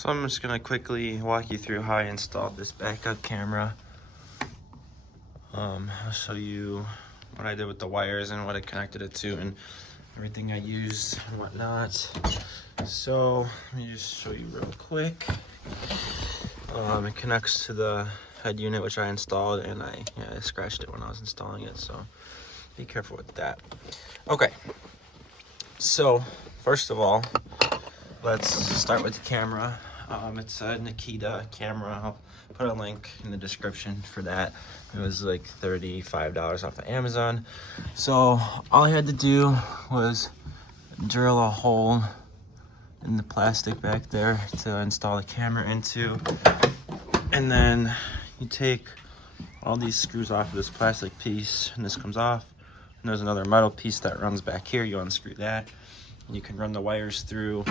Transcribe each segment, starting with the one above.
So I'm just gonna quickly walk you through how I installed this backup camera. I'll show you what I did with the wires and what I connected it to and everything I used and whatnot. So let me just show you real quick. It connects to the head unit which I installed, and I scratched it when I was installing it, so be careful with that. Okay, so first of all, let's start with the camera. It's a Nikita camera. I'll put a link in the description for that. It was like $35 off of Amazon. So all I had to do was drill a hole in the plastic back there to install the camera into. And then you take all these screws off of this plastic piece, and this comes off. And there's another metal piece that runs back here. You unscrew that, and you can run the wires through.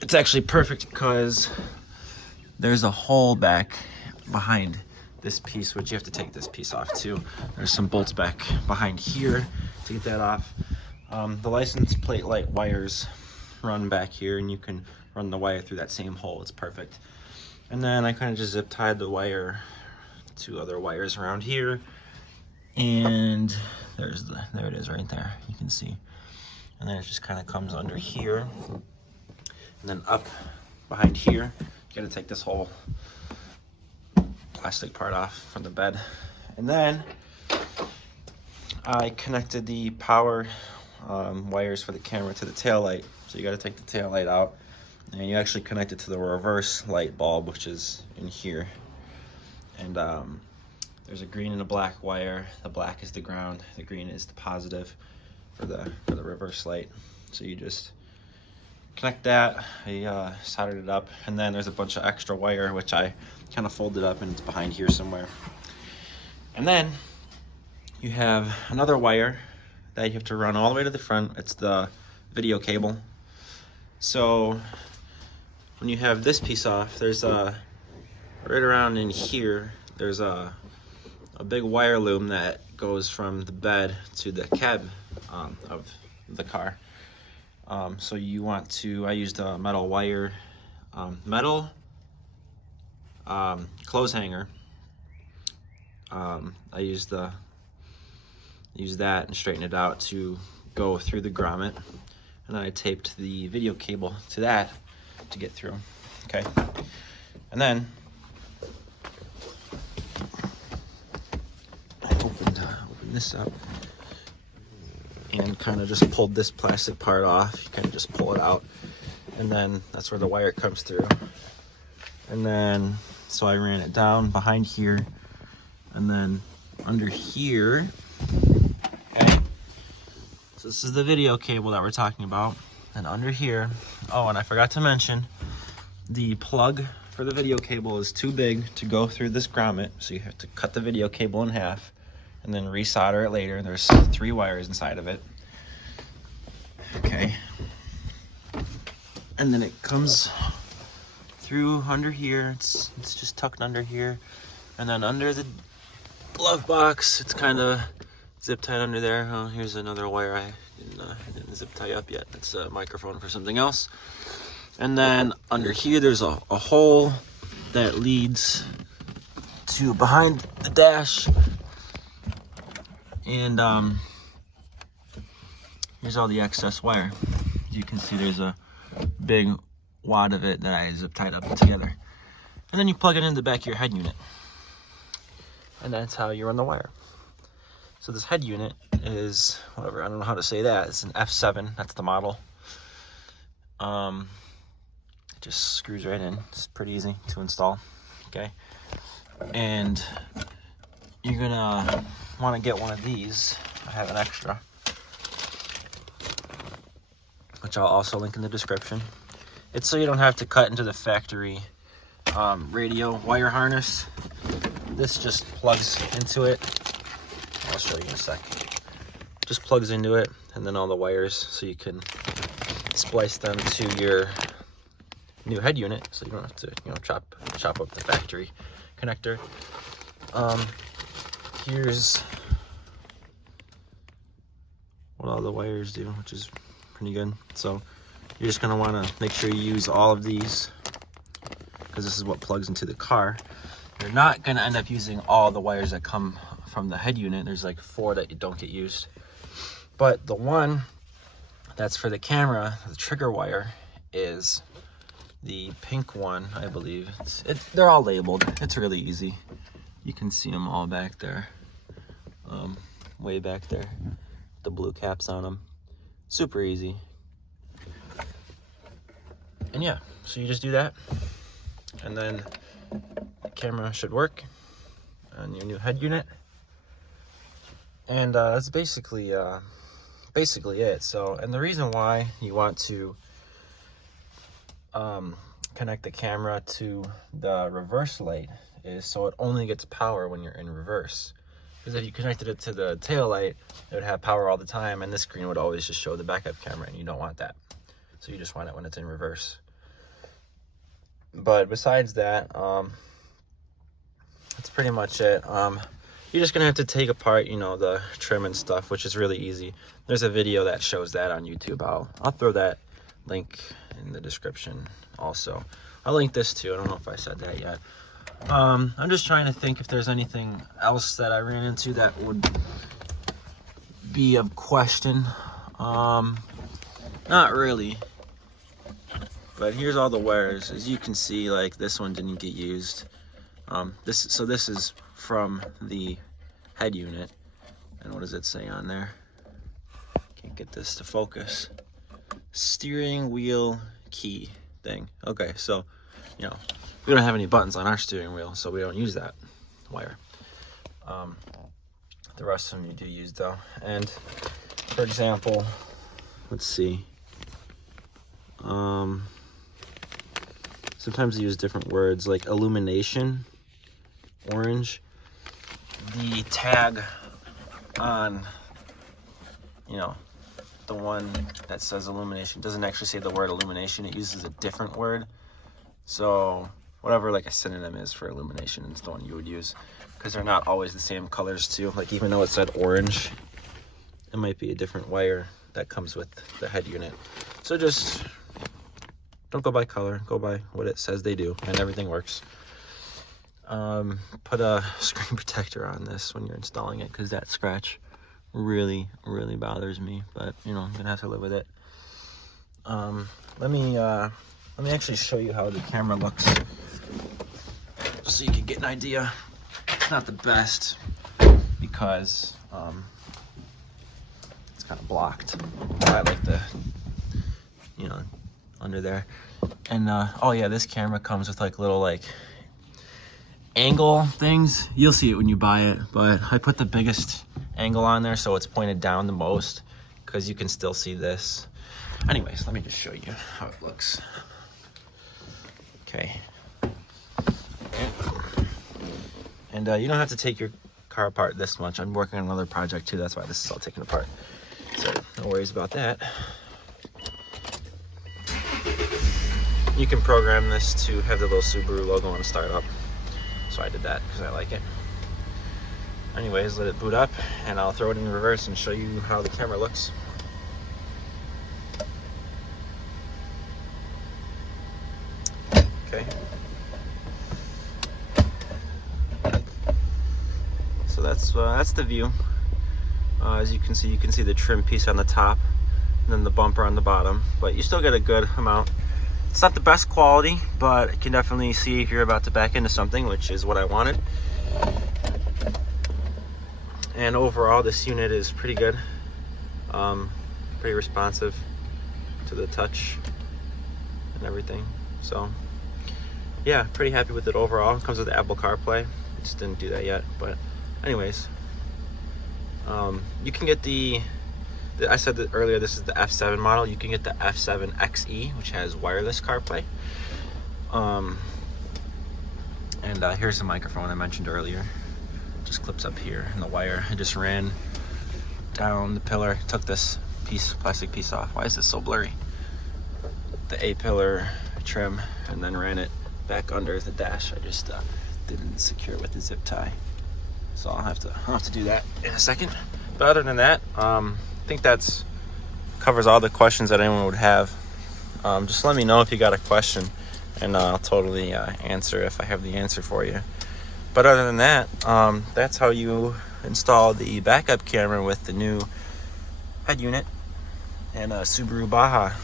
It's actually perfect because there's a hole back behind this piece, which you have to take this piece off too. There's some bolts back behind here to get that off. The license plate light wires run back here, and you can run the wire through that same hole. It's perfect. And then I kind of just zip tied the wire to other wires around here, and there it is right there, you can see. And then it just kind of comes under here, and then up behind here. You gotta take this whole plastic part off from the bed. And then I connected the power wires for the camera to the tail light. So you gotta take the tail light out, and you actually connect it to the reverse light bulb, which is in here. And there's a green and a black wire. The black is the ground, the green is the positive for the reverse light. So you just connect that. I soldered it up, and then there's a bunch of extra wire which I kind of folded up, and it's behind here somewhere. And then you have another wire that you have to run all the way to the front. It's the video cable. So when you have this piece off, there's a right around in here, there's a big wire loom that goes from the bed to the cab of the car. So you want to, I used a metal wire, metal clothes hanger. I used that and straightened it out to go through the grommet, and then I taped the video cable to that to get through. Okay, and then I opened this up and kind of just pulled this plastic part off. You kind of just pull it out, and then that's where the wire comes through. And then so I ran it down behind here, and then under here. Okay, so this is the video cable that we're talking about. And under here, oh, and I forgot to mention, the plug for the video cable is too big to go through this grommet, so you have to cut the video cable in half and then resolder it later. There's 3 wires inside of it. Okay, and then it comes through under here. It's just tucked under here, and then under the glove box, it's kind of zip tied under there. Oh, here's another wire I didn't zip tie up yet. It's a microphone for something else. And then under here, there's a hole that leads to behind the dash. And here's all the excess wire. As you can see, there's a big wad of it that I zip tied up together. And then you plug it in the back of your head unit. And that's how you run the wire. So this head unit is, whatever, I don't know how to say that. It's an F7, that's the model. It just screws right in. It's pretty easy to install, okay? And you're gonna wanna get one of these. I have an extra, which I'll also link in the description. It's so you don't have to cut into the factory radio wire harness. This just plugs into it. I'll show you in a sec. Just plugs into it, and then all the wires, so you can splice them to your new head unit, so you don't have to, chop up the factory connector. Here's what all the wires do, which is pretty good. So you're just gonna wanna make sure you use all of these because this is what plugs into the car. You're not going to end up using all the wires that come from the head unit. There's like 4 that you don't get used. But the one that's for the camera, the trigger wire, is the pink one, I believe. They're all labeled. It's really easy. You can see them all back there. Way back there. The blue caps on them. Super easy. And yeah, so you just do that. And then the camera should work on your new head unit. And that's basically it. So, and the reason why you want to connect the camera to the reverse light is so it only gets power when you're in reverse. Because if you connected it to the tail light, it would have power all the time, and this screen would always just show the backup camera, and you don't want that. So you just want it when it's in reverse. But besides that, that's pretty much it. You're just gonna have to take apart, you know, the trim and stuff, which is really easy. There's a video that shows that on YouTube. I'll throw that link in the description also. I'll link this too. I don't know if I said that yet. I'm just trying to think if there's anything else that I ran into that would be of question. Not really. But here's all the wires. As you can see, like this one didn't get used. This is from the head unit. And what does it say on there? Can't get this to focus. Steering wheel key thing. Okay, so, you know, we don't have any buttons on our steering wheel, so we don't use that wire. The rest of them you do use though. And for example, let's see. Sometimes they use different words like illumination, orange. The tag on, you know, the one that says illumination doesn't actually say the word illumination. It uses a different word. So whatever like a synonym is for illumination is the one you would use, because they're not always the same colors too. Like even though it said orange, it might be a different wire that comes with the head unit. So just don't go by color, go by what it says they do, and everything works. Put a screen protector on this when you're installing it, because that scratch really bothers me, but you know, I'm gonna have to live with it. Let me actually show you how the camera looks, just so you can get an idea. It's not the best because it's kind of blocked. I like the, you know, under there. And oh yeah, this camera comes with like little like angle things. You'll see it when you buy it, but I put the biggest angle on there so it's pointed down the most, because you can still see this. Anyways, let me just show you how it looks. Okay. And you don't have to take your car apart this much. I'm working on another project too, that's why this is all taken apart. So no worries about that. You can program this to have the little Subaru logo on startup. So I did that because I like it. Anyways, let it boot up and I'll throw it in reverse and show you how the camera looks. Okay. So that's the view. As you can see the trim piece on the top and then the bumper on the bottom, but you still get a good amount. It's not the best quality, but you can definitely see if you're about to back into something, which is what I wanted. And overall, this unit is pretty good. Pretty responsive to the touch and everything. So yeah, pretty happy with it overall. It comes with Apple CarPlay. I just didn't do that yet, but anyways. You can get I said that earlier, this is the F7 model. You can get the F7 XE, which has wireless CarPlay. And here's the microphone I mentioned earlier. Just clips up here, and the wire. I just ran down the pillar, took this plastic piece off. Why is this so blurry? The A-pillar trim, and then ran it back under the dash. I just didn't secure it with the zip tie. So I'll have to do that in a second. But other than that, I think covers all the questions that anyone would have. Just let me know if you got a question and I'll totally answer if I have the answer for you. But other than that, that's how you install the backup camera with the new head unit and a Subaru Baja.